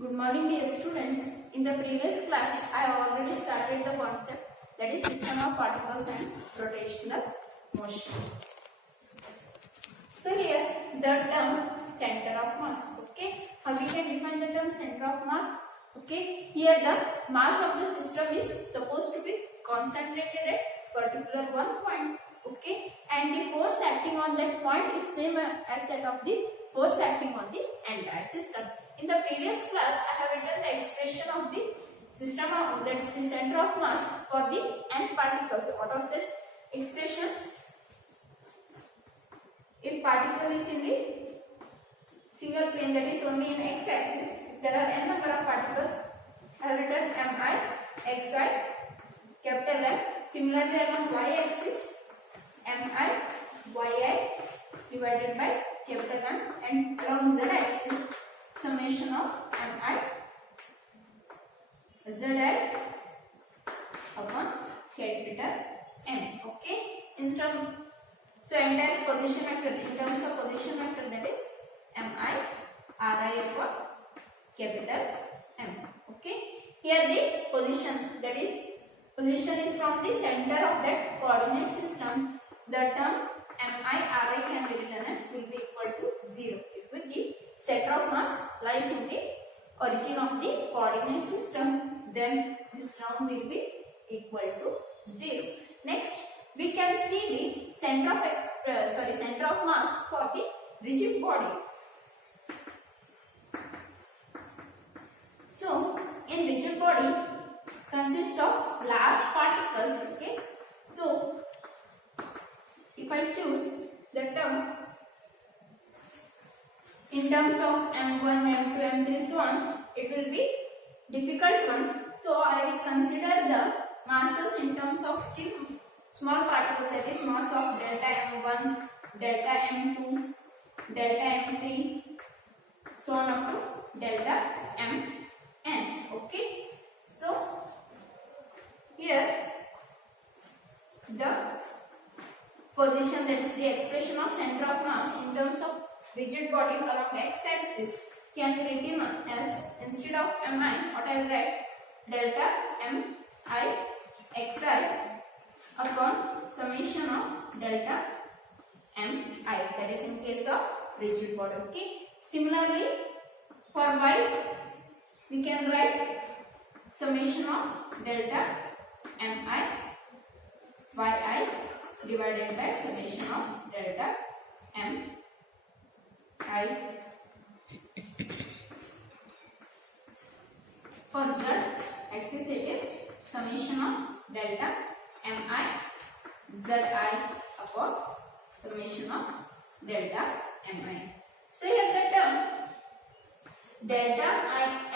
Good morning dear students. In the previous class I have already started the concept, that is system of particles and rotational motion. So here the term center of mass. Okay, how we can define the term center of mass? Okay, here the mass of the system is supposed to be concentrated at particular one point. Okay, and the force acting on that point is same as that of the force acting on the entire system. In the previous class I have written the expression of the system of, that's the center of mass for the n particles. What was this expression? If particle is in the single plane, that is only in x axis, there are n number of particles. I have written mi, xi, capital M. Similarly along y axis, mi, yi divided by capital M, and along z axis, summation of mi, zi upon capital M. Okay, so entire position vector, in terms of position vector, that is mi, ri upon capital M. Okay, here the position, that is position is from the center of that coordinate system. The term mi, ri can be written as will be equal to 0. It will the center of mass lies in the origin of the coordinate system, then this term will be equal to 0. Next, we can see the center of mass for the rigid body. So, in rigid body consists of large particles. Okay, so if I choose the term in terms of m1, m2, m3, so on, it will be difficult one. So I will consider the masses in terms of still small particles, that is mass of delta m1, delta m2, delta m3, so on up to delta mn. Okay, so here the position, that is the expression of center of mass in terms of rigid body along x axis can be written as, instead of mi, what I will write, delta mi xi upon summation of delta mi, that is in case of rigid body. Okay, similarly for y we can write summation of delta mi yi divided by summation of delta mi. For z axis it is summation of delta mi zi upon summation of delta mi. So here the term delta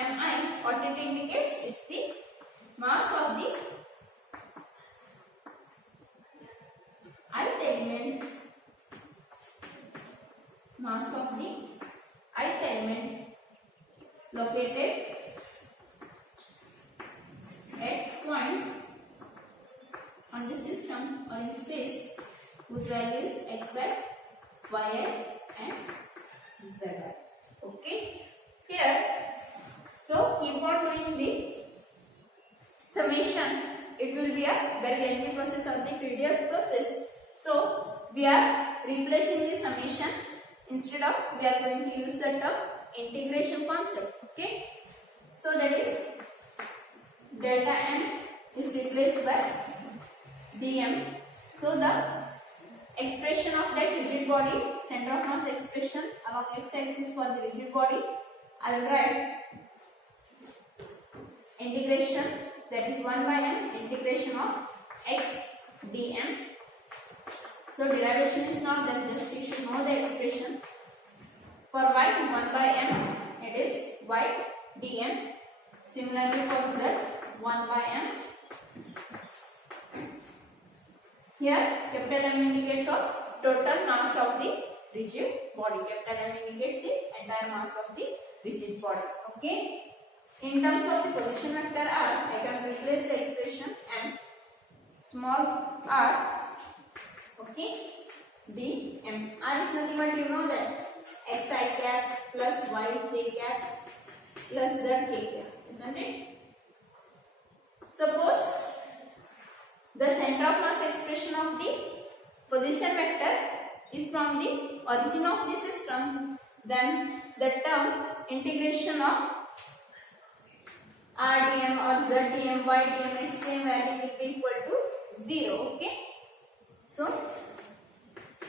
mi, what it indicates, it's the mass of the ith element, mass of the ith element located at point on the system or in space whose value is xi, yi and zi. Okay, here so keep on doing the summation. It will be a very lengthy process or the tedious process. So we are replacing the summation, instead of we are going to use the term integration concept. Okay, so that is delta m is replaced by dm. So the expression of that rigid body, center of mass expression along x axis for the rigid body, I will write integration, that is 1 by m integration of x dm. So derivation is not done, just you should know the expression. For y 1 by m it is y dm. Similarly for z 1 by m. Here capital M indicates of total mass of the rigid body. Capital M indicates the entire mass of the rigid body. Okay. In terms of the position vector r, I can replace the expression m small r. Okay, dm. R is nothing but you know that xi cap plus yj cap plus zk here, isn't it? Suppose the center of mass expression of the position vector is from the origin of the system, then the term integration of rdm or zdm, ydm, xdm value will be equal to 0. Okay, so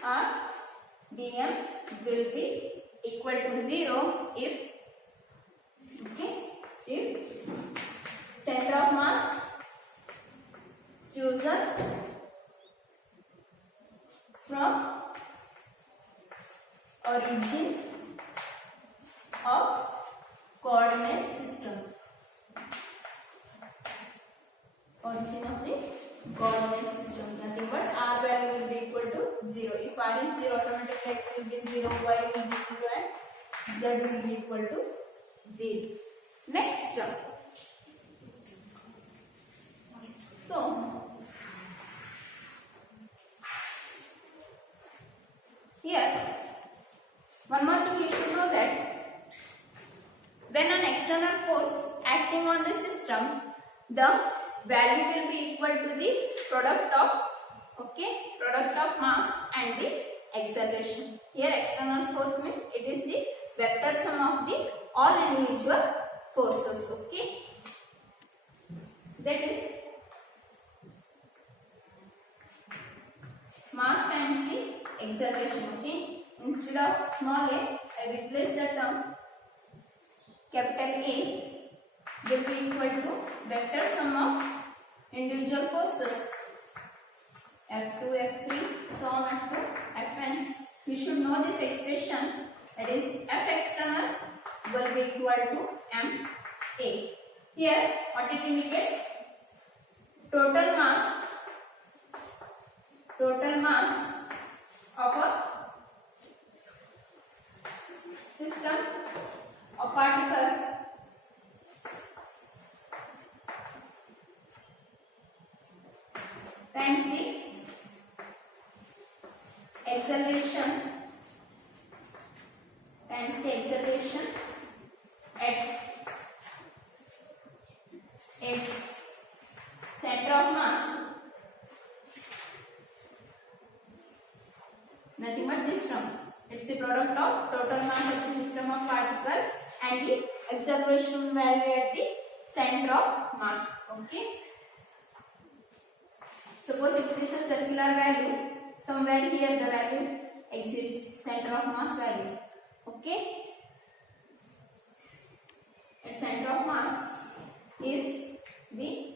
rdm will be equal to 0 if center of mass chosen from origin of coordinate system. Origin of the coordinate system, nothing but r value will be equal to 0. If r is 0, automatically x will be 0, y will be 0 and z will be equal to 0. Next term. So here one more thing you should know that when an external force acting on the system, the value will be equal to the product of mass and the acceleration. Here external force means it is the vector sum of the all individual forces. Okay, that is mass times the acceleration. Okay, instead of small a, I replace the term capital A will be equal to vector sum of individual forces F2, F3, so on up to Fn. You should know this expression, that is F external will be equal to Ma. Here what it indicates? Total mass of a system of particles times the acceleration at its center of mass, nothing but this term. It's the product of total mass of the system of particles and the acceleration value at the center of mass. Okay. Suppose if it is a circular value, somewhere here the value exists, center of mass value. Okay. Its center of mass is the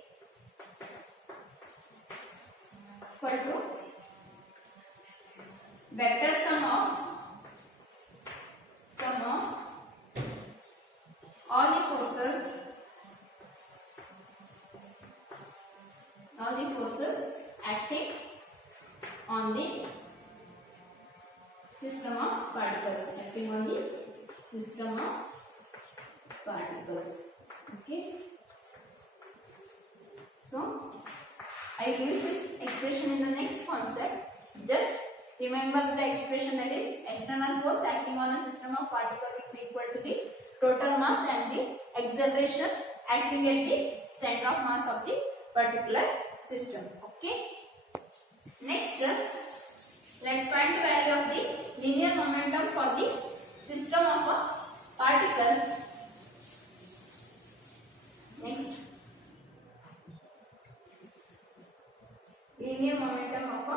equal to vector sum of all the forces acting on the system of particles, Okay, so I will use this expression in the next concept. Just remember the expression, that is external force acting on a system of particles will be equal to the total mass and the acceleration acting at the center of mass of the particular system. Okay. Next, let's find the value of the linear momentum for the system of a particle. Next, linear momentum of a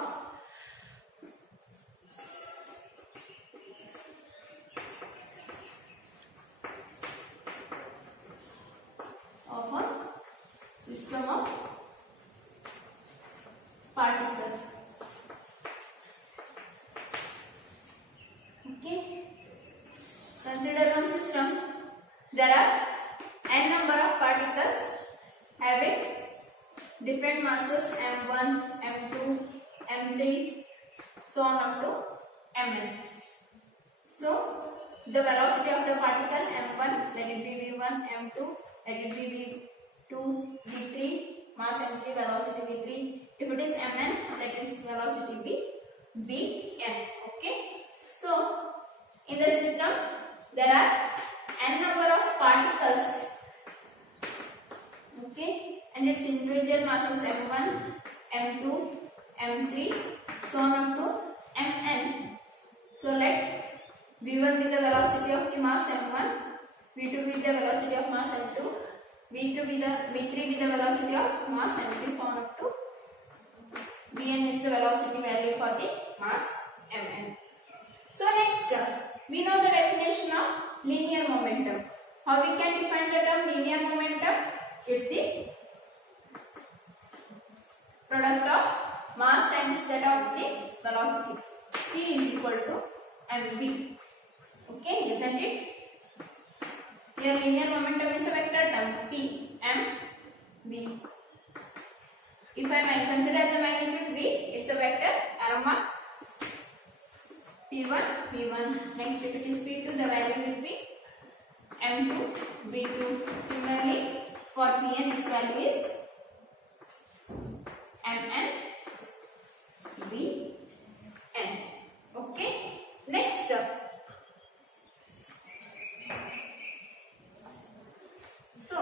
system of particle. Okay. Consider one system. There are n number of particles having different masses m1, m2, m3, so on up to mn. So the velocity of the particle m1, let it be v1, m2, let it be v2, v3, mass m3, velocity v3. If it is mn, let its velocity be vn. Okay. So in the system there are n number of particles masses m1, m2, m3, so on up to mn. So let v1 with the velocity of the mass m1, v2 with the velocity of mass m2, v3 with the velocity of mass m3, so on up to vn is the velocity value for the mass mn. So next, we know the definition of linear momentum. How we can define the term linear momentum? It's the product of mass times that of the velocity. P is equal to mv. Okay, isn't it? Here linear momentum is a vector term P, m, v. If I might consider the magnitude v, it's a vector aroma p1, v1. Next, if it is p2, the value will be m2, v2. Similarly, for pn, its value is mn, vn. Okay. Next, so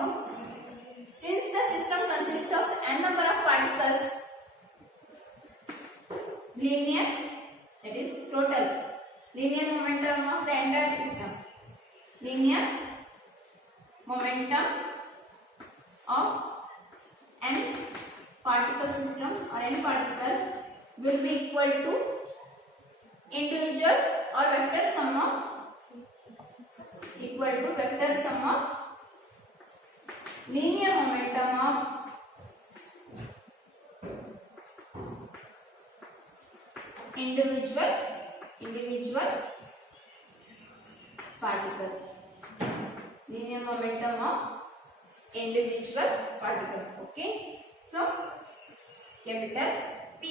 since the system consists of n number of particles, linear, that is total linear momentum of the entire system, linear momentum of n particle system or n particle will be equal to individual or vector sum of linear momentum of individual particle. Linear momentum of individual particle. Okay. So capital P,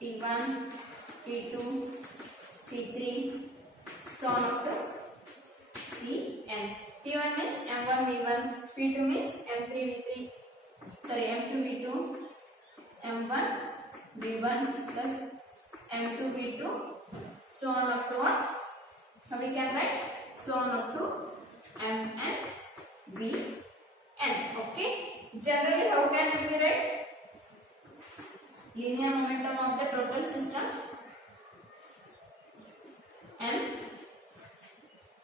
P1, P2, P3, so on up to Pn. P1 means m1 v1, P2 means m3 v3, sorry m2 v2, m1 v1 plus m2 v2, so on up to what? Now we can write so on up to mn vn. Okay. Generally, how can we write linear momentum of the total system? M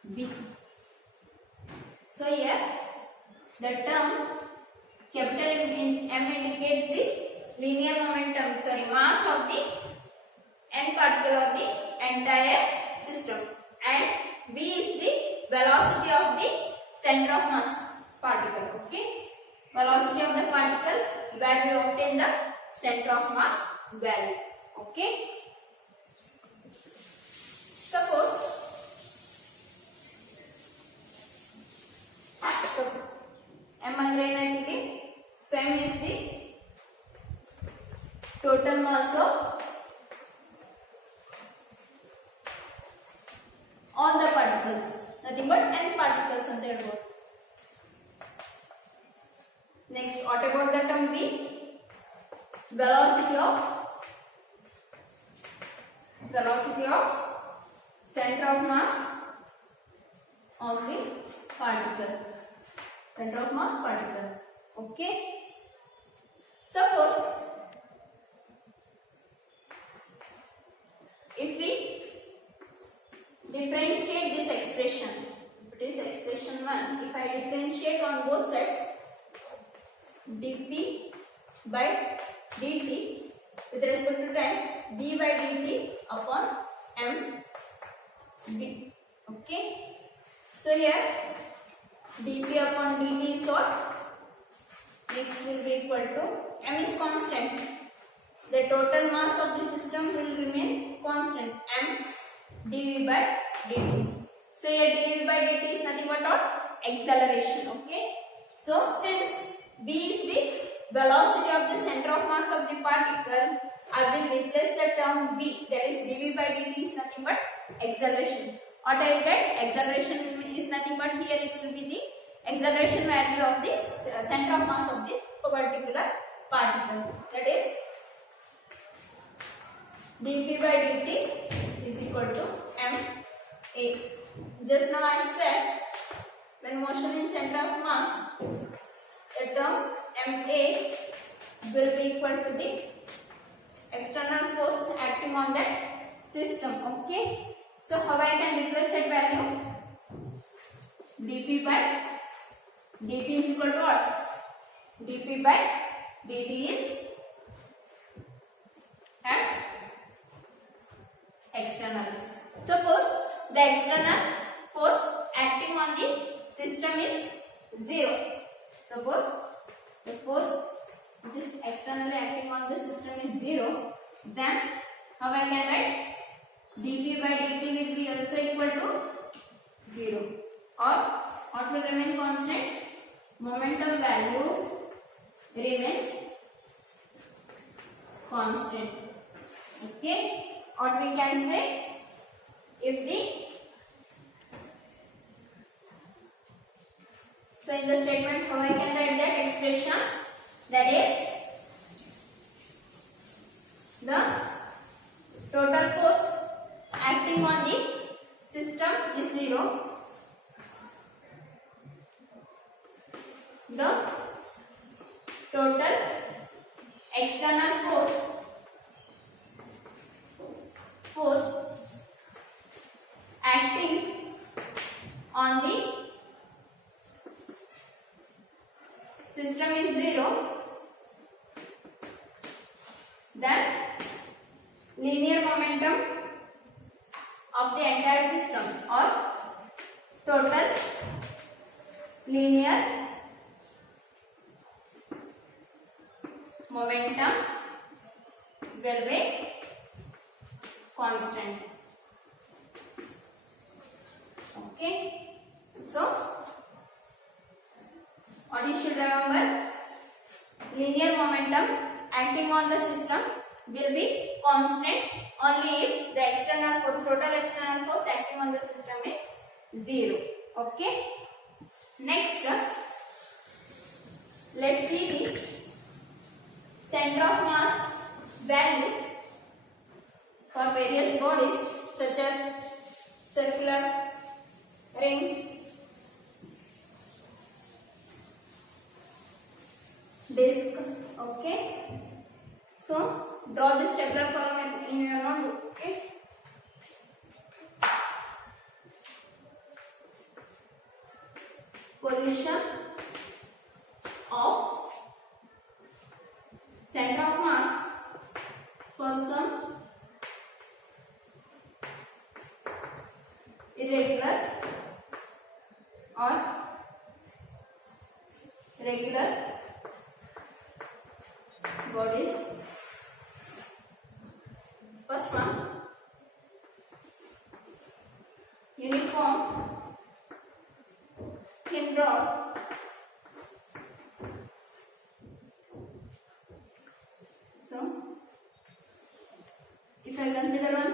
v. So here the term capital M indicates the linear momentum, mass of the n particle of the entire system, and v is the velocity of the center of mass particle. Okay, velocity of the particle where we obtain the center of mass value. Okay, suppose m ಅಂದ್ರೆ ಏನಾಗಿದೆ? So m is the total mass of all the particles, nothing but n particles ಅಂತ ಹೇಳ್ಬೋದು. Next, what about the term v? Velocity of center of mass of the particle. Center of mass particle. Okay. Suppose if we differentiate this expression, it is expression 1. If I differentiate on both sides, dp by dt with respect to time, d by dt upon m v. Okay. So here dp upon dt is what? Next will be equal to m is constant. The total mass of the system will remain constant, m dv by dt. So here dv by dt is nothing but what? Acceleration. Okay. So since v is the velocity of the center of mass of the particle, I will replace the term v, that is dv by dt is nothing but acceleration. What I will get? Acceleration is nothing but here it will be the acceleration value of the center of mass of the particular particle, that is dp by dt is equal to ma. Just now I said when when motion in center of mass, the term ma will be equal to the external force acting on that system. Okay, so how I can replace that value? dp by dt is equal to what? dp by dt is external. Suppose the external force acting on the system is 0. Suppose the force which is externally acting on the system is 0, then how I can write? dp by dt will be also equal to 0, or what will remain constant? Momentum value remains constant. Okay, or we can say, if the so in the statement how I can write that expression, that is the total force acting on the system is 0, the total external force acting on the system is 0, then linear momentum of the entire system or total linear momentum will be constant. Okay, so what you should remember, linear momentum acting on the system will be constant only if the external force, total external force acting on the system is 0. Okay, next let's see the center of mass value for various bodies such as circular, ring, disc. Okay, so draw this tabular column in your notebook. Okay, position of center of mass for some irregular or regular bodies. First one, uniform thin rod. So, if I consider one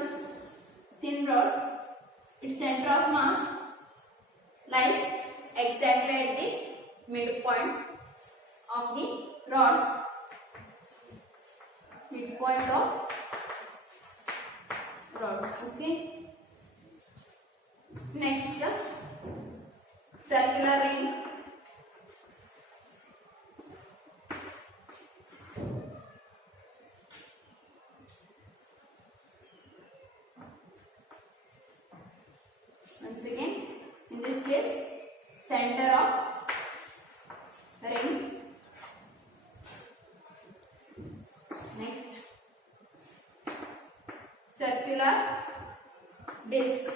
thin rod, its center of mass lies exactly at the midpoint of the rod, midpoint of rod. Okay, next circular ring. Once again, in this case, center of ring. Next, circular disc.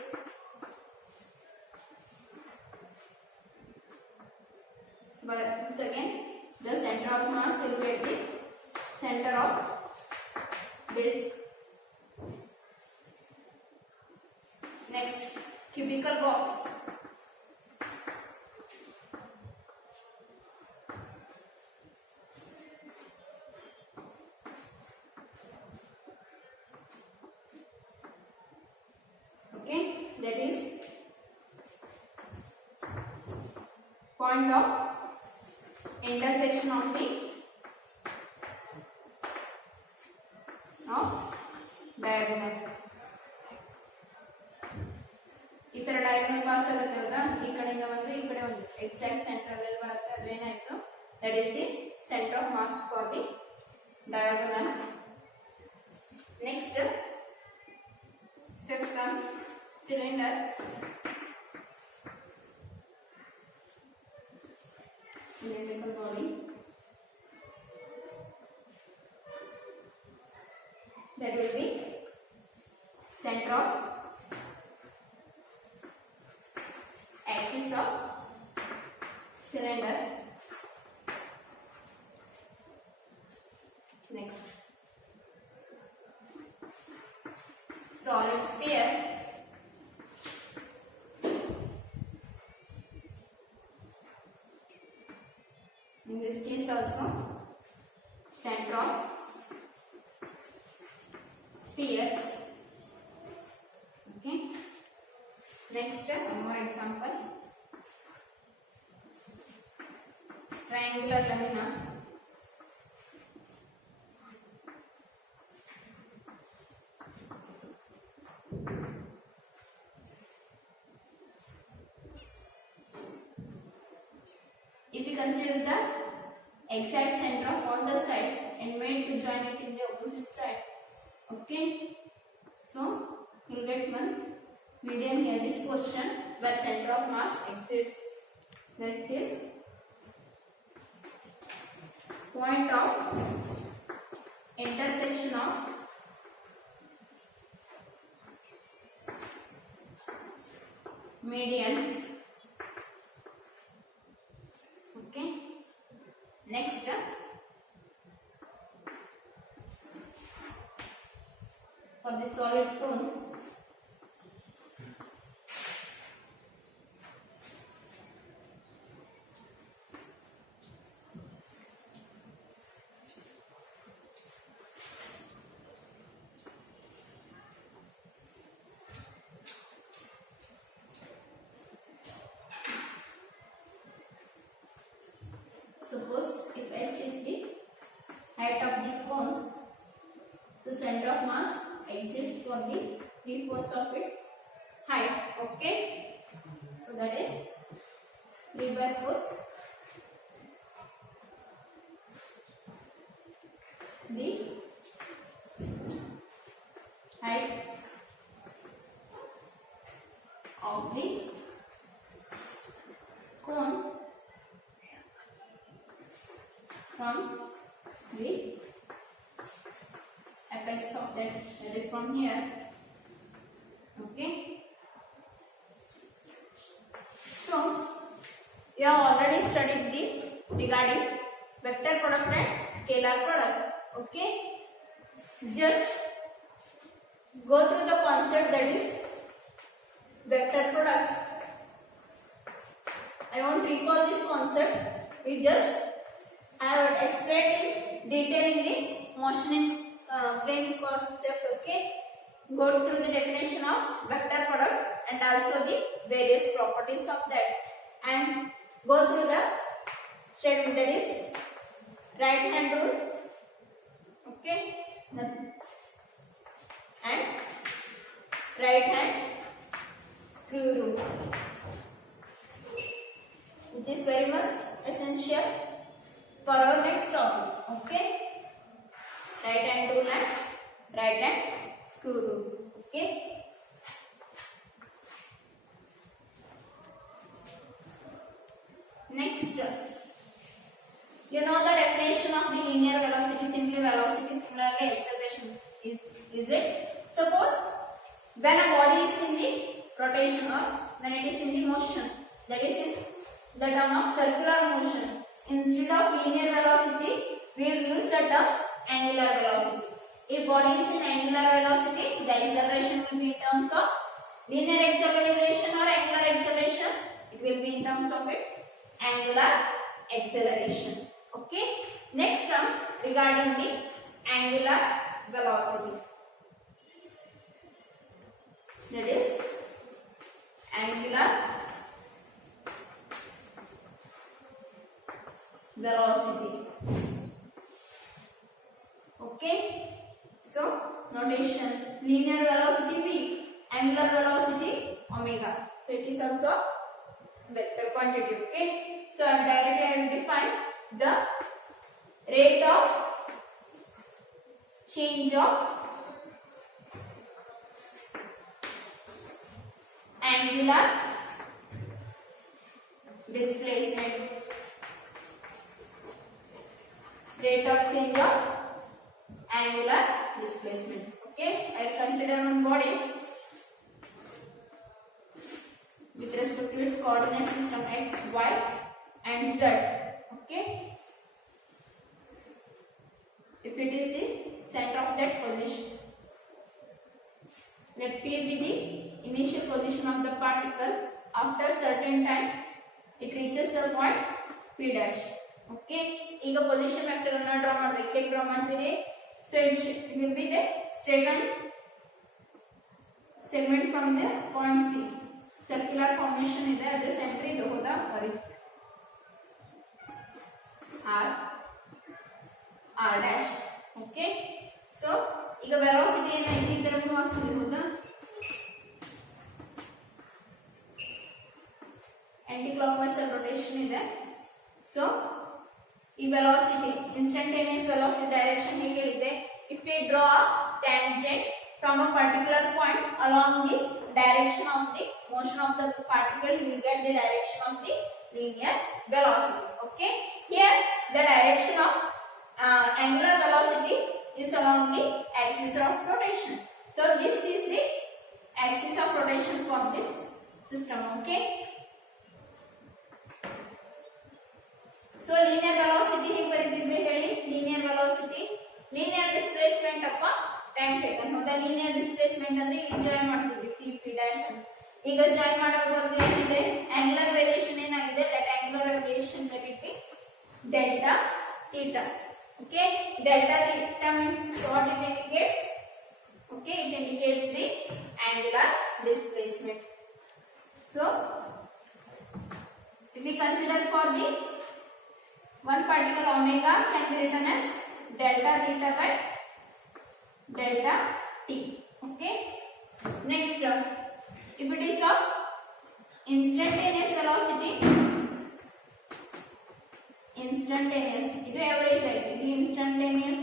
But once again, the center of mass will be at the center of disc. Next, cubical box. Okay, that is point of intersection of the diagonal. If ತರ diagonal pass ಆಗುತ್ತೆ ಇವಾಗ ಈ ಕಡೆಯಿಂದ ಒಂದು ಈ ಕಡೆ ಒಂದು exact centre ಅಲ್ಲಿ ಬರುತ್ತೆ ಅದು ಏನಾಯ್ತು that is the centre of mass for the diagonal. Next fifth comes cylinder. Cylindrical body that will be center of axis of cylinder. Next, solid sphere. In this case also center of sphere. Okay. Next, one more example. Triangular lamina. If we consider the exact center of all the sides and made to join it in the opposite side, okay, so you will get one median here, this portion where center of mass exits, that is point of intersection of median. Okay. Next, for the solid cone, suppose if h is the height of the cone, so center of mass exits for the 3/4 of its height. Okay, so that is 3/4 the height of the cone from the apex of that is from here. Okay, so you have already studied the regarding vector product and scalar product. Okay, just go through the concept that is vector product. I won't recall this concept, we just I would explain in detail in the motion in plane concept. Okay, go through the definition of vector product and also the various properties of that, and go through the statement that is right hand rule. Okay, and right hand screw rule, which is very much essential for our next topic. Okay, right hand rule and right hand screw rule. Okay, next, you know the definition of the linear velocity, simply velocity, similarly acceleration. Is it? Suppose when a body is in the rotation or when it is in the motion, that is in the term of circular motion, instead of linear velocity we will use the term angular velocity. If body is in angular velocity, the acceleration will be in terms of linear acceleration or angular acceleration, it will be in terms of its angular acceleration. Okay, next term regarding the angular velocity, that is angular velocity. Okay, so notation: linear velocity v, angular velocity omega. So it is also vector quantity. Okay, so directly I will define the rate of change of angular displacement. Rate of change of angular displacement. Okay, I consider one body with respect to its coordinate system x, y and z. Okay, if it is the center of that position, let p be the initial position of the particle. After certain time it reaches the point p dash. Okay, ಈಗ position vector ಅನ್ನು draw ಮಾಡಬೇಕು. ಹೇಗೆ draw ಮಾಡ್ತೀವಿ? So it will be the straight line segment from the point C. Circular formation ಇದೆ, ಅದು center ಇದು ಹೋದ origin r dash. Okay, so ಈಗ velocity ಏನಾಯ್ತು ಈ ತರ ಮೂವ್ ಆಗ್ತಿದೆ ಹೌದಾ? anti clockwise rotation ಇದೆ. So ಈ velocity instantaneous velocity direction ಹೇಗೆ ಹೇಳಿದೆ? If we draw a tangent from a particular point along the direction of the motion of the particle, you will get the direction of the linear velocity. Okay, here the direction of angular velocity is along the axis of rotation. So this is the axis of rotation for this system. Okay, so linear velocity ಹೇಗೆ ಬರೆದಿದ್ವಿ ಹೇಳಿ? linear velocity linear displacement upon time taken. ಹೌದಾ? linear displacement ಅಂದ್ರೆ ಈಗ join ಮಾಡ್ತಿದ್ವಿ p p dash ಅಂತ. ಈಗ join ಮಾಡೋ ಬದಲು ಏನಿದೆ? angular variation ಏನಾಗಿದೆ? that angular variation let it be delta theta. Okay, delta theta means what it indicates? Okay, it indicates the angular displacement. So if we consider for the one particle omega can be written as delta theta by delta t. Okay, next if it is of instantaneous velocity, instantaneous ಇದು average ಆಯ್ತು, ಇದು instantaneous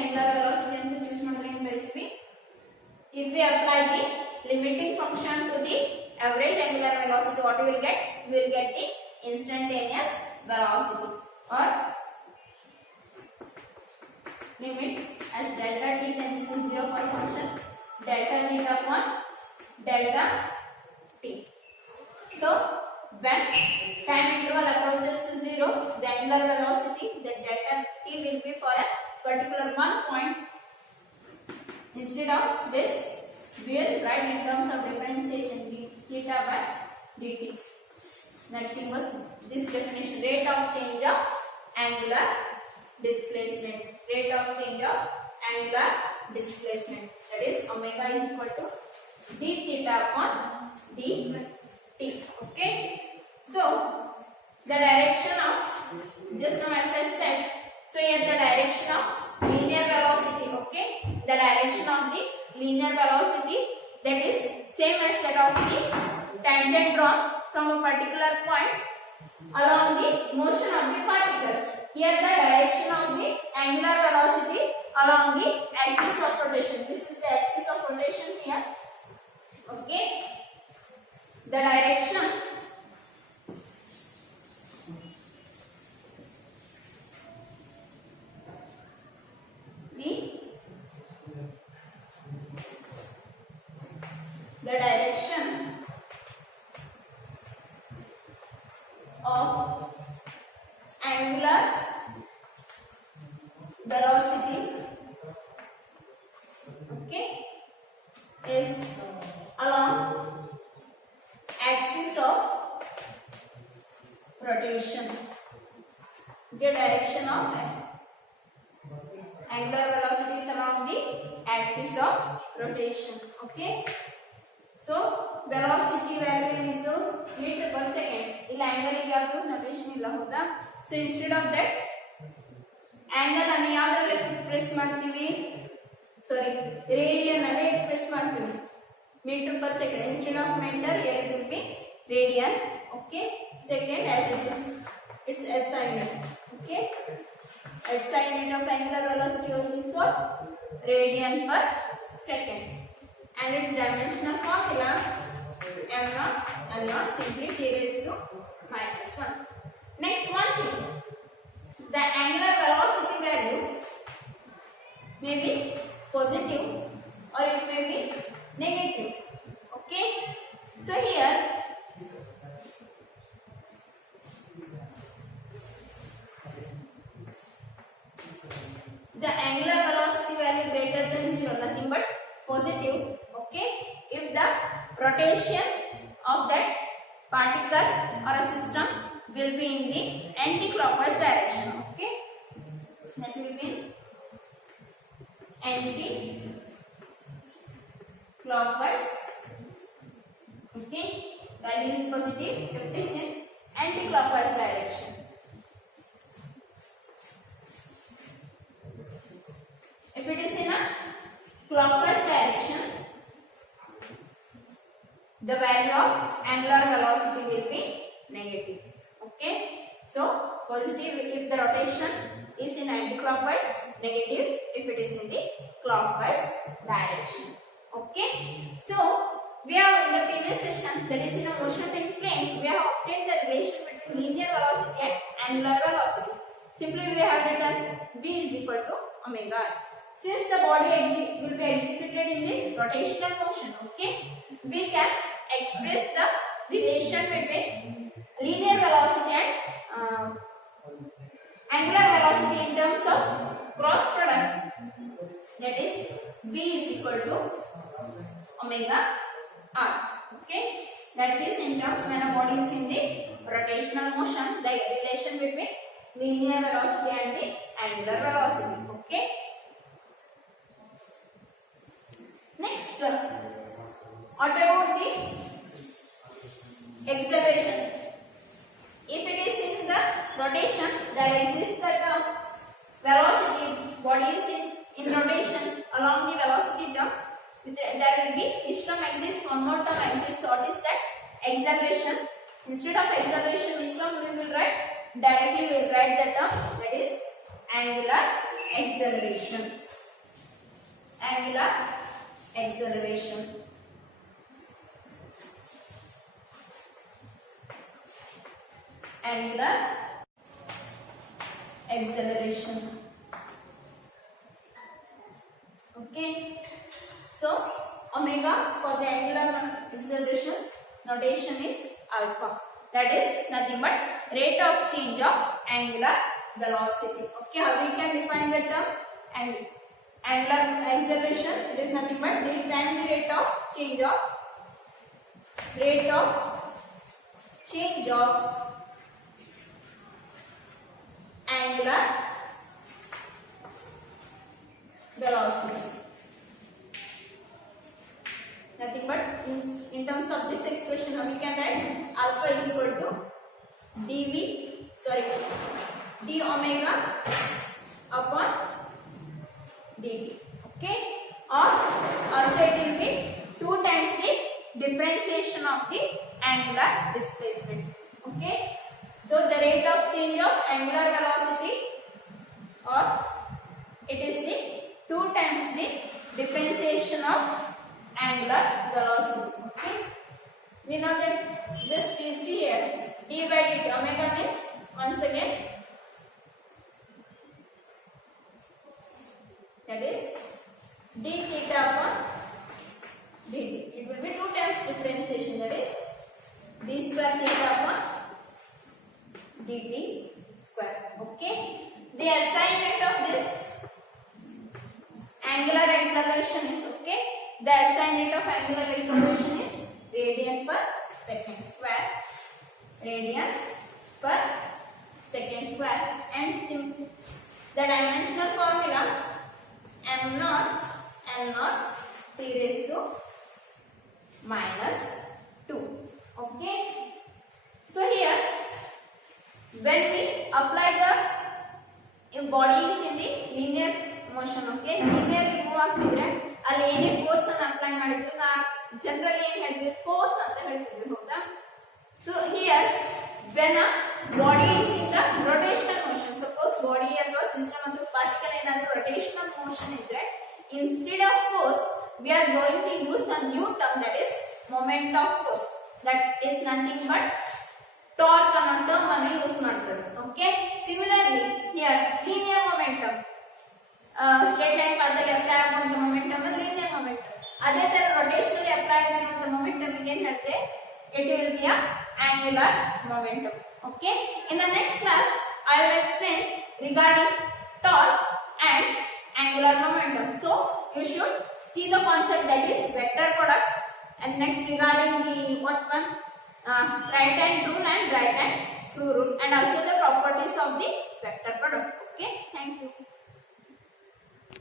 angular velocity ಅಂತ choose ಮಾಡಿದ್ರೆ ಏನು ಬರೀತೀವಿ? If we apply the limiting function to the average angular velocity, what we will get? We will get the instantaneous velocity, or limit as delta t tends to 0 for function delta theta upon delta t. So when time interval approaches to 0, the angular velocity, the delta t will be for a particular one point. Instead of this, we will write in terms of differentiation theta by dt. Nothing was this definition: rate of change of angular displacement. Rate of change of angular displacement, that is omega is equal to d theta upon dt. Okay, so the direction of, just now as I said, so here the direction of linear velocity. Okay, the direction of the linear velocity, that is same as that of the tangent drawn from a particular point along the motion of the particle. Here the direction of the angular velocity along the axis of rotation. This is the axis of rotation here. Okay, the direction the direction of angular velocity, okay, is along axis of rotation. The direction of angular velocity is along the axis of rotation. Okay, so velocity value ಏನಿತ್ತು meter per second. ಇಲ್ಲಿ angle ಗೆ ಯಾವುದು notation ಇಲ್ಲ ಹೌದಾ? So instead of that angle ಅನ್ನು ಯಾವ್ದ್ರಲ್ಲಿ express ಮಾಡ್ತೀವಿ, ಸಾರಿ radian ಅಲ್ಲಿ ಎಕ್ಸ್ಪ್ರೆಸ್ ಮಾಡ್ತೀವಿ, meter per second. Instead of meter, here it will be radian. Okay, second as it is, its SI unit. Okay, SI unit of angular velocity is what? Radian per second. And its dimensional formula m0 simply t raised to -1. Next one thing, the angular velocity value may be positive or it may be negative. Okay, so here the angular velocity value greater than 0, nothing but positive. Okay, if the rotation of that particle or a system will be in the anti-clockwise direction. Okay, that will be anti-clockwise. Okay, value is positive if it is in anti-clockwise direction. If it is in a clockwise direction, the value of angular velocity will be negative. Okay, so positive if the rotation is in anti-clockwise, negative if it is in the clockwise direction. Okay, so we have in the previous session, that is in a motion in plane, we have obtained the relation between linear velocity and angular velocity. Simply we have written v is equal to omega r. Since the body will be executed in the rotational motion, okay, we can express the relation between linear velocity and angular velocity in terms of cross product. That is v is equal to omega r. Okay, that is in terms when a body is in the rotational motion, the relation between linear velocity and the angular velocity. Okay, next, what about the acceleration? If it is in the rotation, there exists that velocity, body is in rotation along the velocity term, there will be, each term exists, one more term exists. What is that? Acceleration. Instead of acceleration, which term we will write? Directly we will write the term, that is angular acceleration. Angular acceleration. Angular acceleration. Okay, so omega for the angular acceleration notation is alpha, that is nothing but rate of change of angular velocity. Okay, how we can define the term angular acceleration? It is nothing but the time the rate of change of angular velocity. Nothing but in terms of this expression, how we can write alpha is equal to d omega upon dt. Okay, or also it will be 2 times the differentiation of the angular displacement. Okay, so the rate of change of angular velocity, or it is the 2 times the differentiation of angular velocity. Okay, we know that just we see here d by dt, omega means once again that is d theta upon dt. It will be 2 times differentiation, that is d square theta upon dt square. Okay, the SI unit of this angular acceleration is, okay, the SI unit of angular acceleration is radian per second square. Radian per second square. And the dimensional formula m0 t raised to -2. Okay, so here when we apply the body is in motion. Okay, linear move ಆಗ್ತಿದ್ರೆ ಅಲ್ಲಿ ಏನೇ force ಅನ್ನು apply ಮಾಡಿದ್ರು ನಾ general ಏನ್ ಹೇಳ್ತೀವಿ, force ಅಂತ ಹೇಳ್ತಿದ್ವಿ, ಹೌದಾ? So here when a body is in the rotational motion, suppose body ಅಥವಾ ಸಿಸ್ಟಮ್ ಅಥವಾ ಪಾರ್ಟಿಕಲ್ ಏನಾದರೂ rotational motion ಇದ್ರೆ, instead of force we are going to use the new term, that is moment of force, that is nothing but torque ಅನ್ನೋ term ಅನ್ನು use ಮಾಡ್ತಾರೆ. Okay, similarly here linear momentum, straight line ಪಾಥಲ್ಲಿ apply ಆಗುವಂತ momentum linear momentum. ಅದೇ ತರ rotationally apply ಆಗಿರುವಂತ momentum ಗೆ ಏನ್ ಹೇಳ್ತೆ, it will be a angular momentum. Okay, in the next class I will explain regarding torque and angular momentum. So you should see the concept, that is vector product, and next regarding the what one right hand rule and right hand screw rule, and also the properties of the vector product. Okay, thank you.